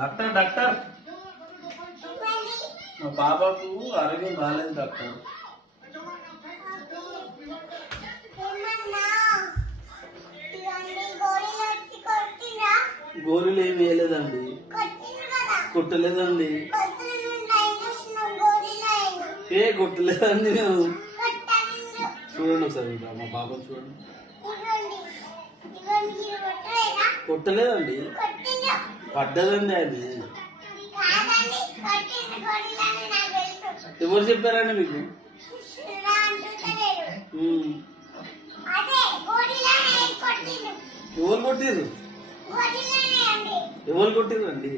Doctor doctor మా పాపకు ఆరోగ్యం బాగాలేదు డాక్టర్. గోళీలు ఏమి వేయలేదండి, కొట్టలేదండి, ఏ కొట్టలేదండి మేము. చూడండి ఒకసారి మా పాపను చూడండి, కొట్టలేదండి, పడ్డదండి అది. ఎవరు చెప్పారండి మీకు? ఎవరు కొట్టిర్రు? ఎవరు కొట్టిర్రండి?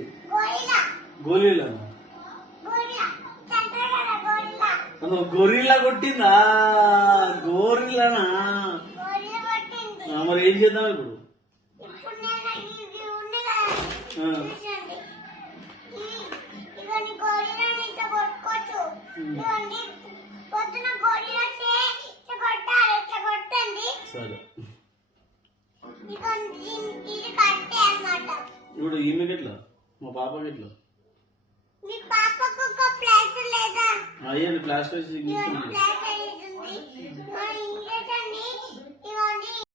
గోళీలా? గొరిల్లా కొట్టిందా? గోరిల్లానా? మరి ఏం చేద్దాం ఇప్పుడు? సరే ఇప్పుడు ఈమెకి ఎట్లా, మా పాపకి ఎట్లా? అయ్యండి ప్లాస్టర్ వేసి